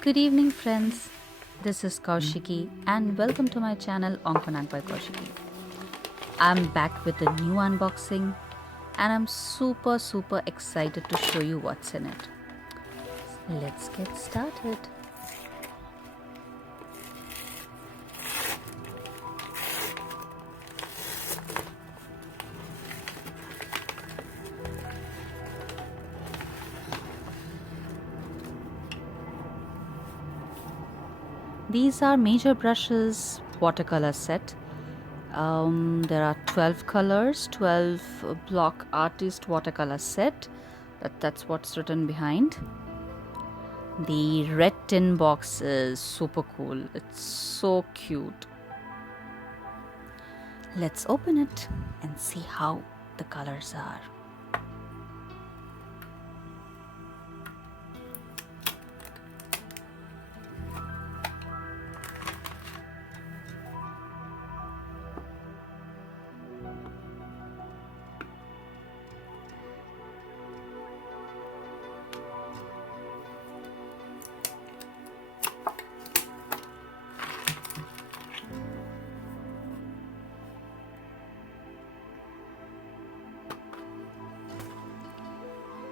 Good evening, friends. This is Kaushiki, and welcome to my channel AnkanaaK by Kaushiki. I'm back with a new unboxing, and I'm super excited to show you what's in it. Let's get started. These are major brushes watercolor set. There are 12 colors, 12 block artist watercolor set. That's what's written behind. The red tin box is super cool. It's so cute. Let's open it and see how the colors are.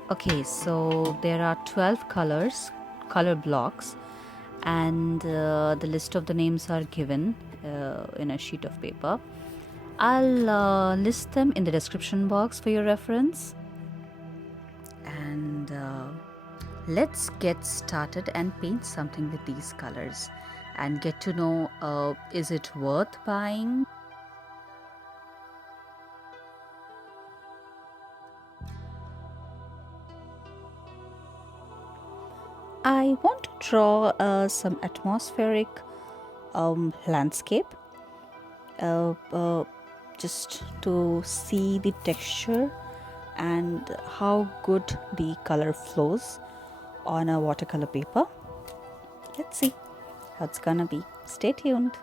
Okay, so there are 12 color blocks, and the list of the names are given in a sheet of paper. I'll list them in the description box for your reference. And let's get started and paint something with these colors and get to know, is it worth buying? I want to draw some atmospheric landscape, just to see the texture and how good the color flows on a watercolor paper. Let's see how it's gonna be. Stay tuned.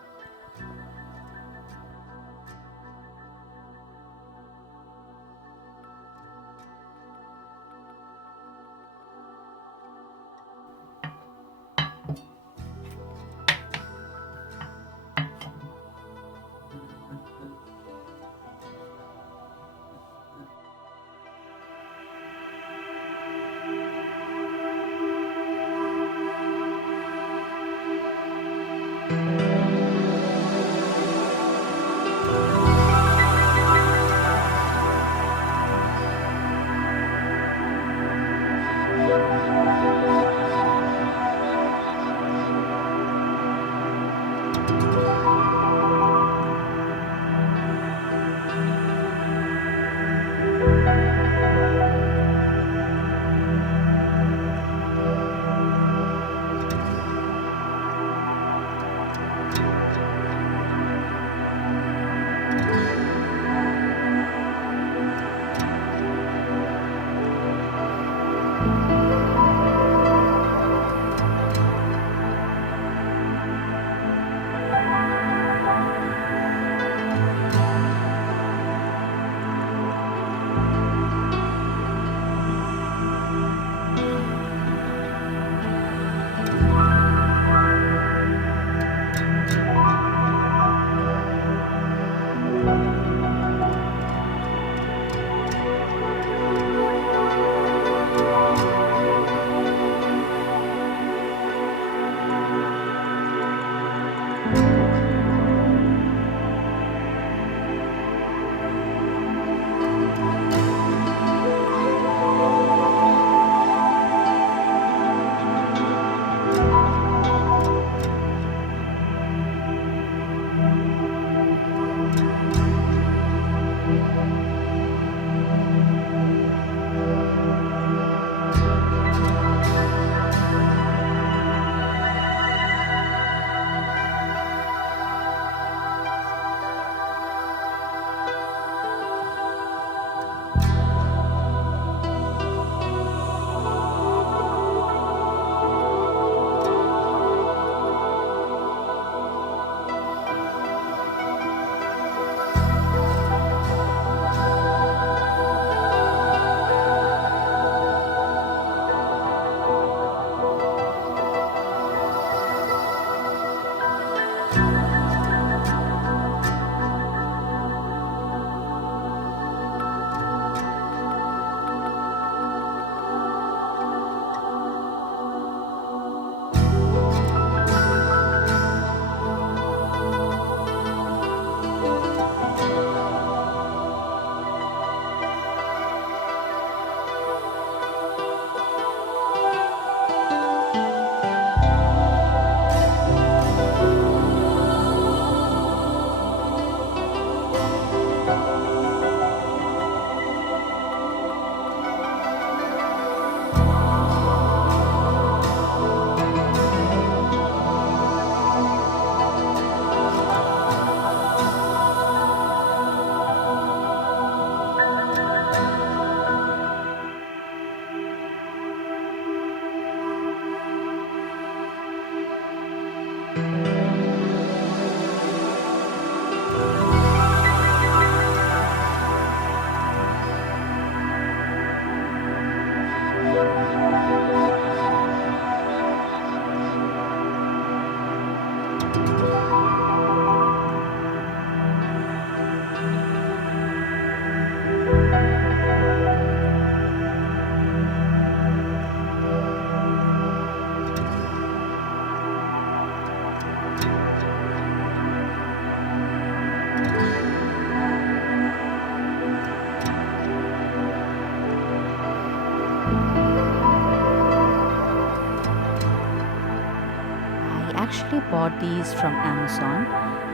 actually bought these from Amazon,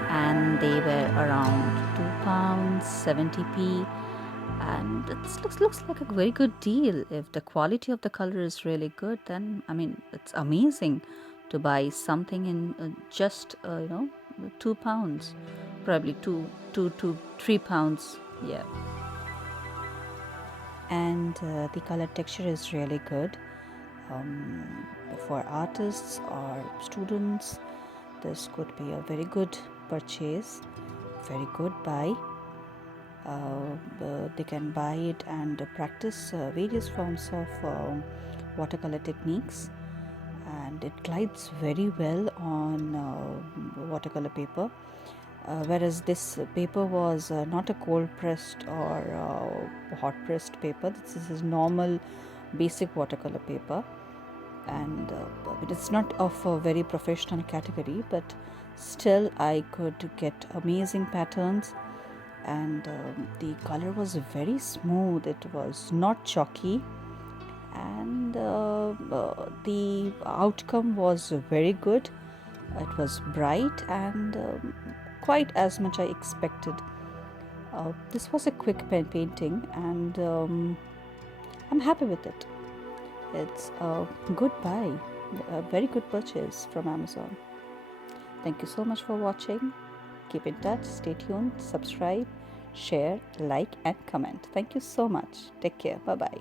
and they were around £2 70p, and it looks like a very good deal. If the quality of the color is really good, then I mean it's amazing to buy something in just £2, probably two to £3. Yeah. And the color texture is really good. For artists or students, this could be a very good purchase, very good buy. They can buy it and practice various forms of watercolor techniques, and it glides very well on watercolor paper. Whereas this paper was not a cold pressed or hot pressed paper. This is normal basic watercolor paper, and it's not of a very professional category, but still I could get amazing patterns, and the color was very smooth. It was not chalky, and the outcome was very good. It was bright and quite as much I expected. This was a quick painting, and I'm happy with it. It's a good buy, a very good purchase from Amazon. Thank you so much for watching. Keep in touch, stay tuned, subscribe, share, like, and comment. Thank you so much. Take care. Bye bye.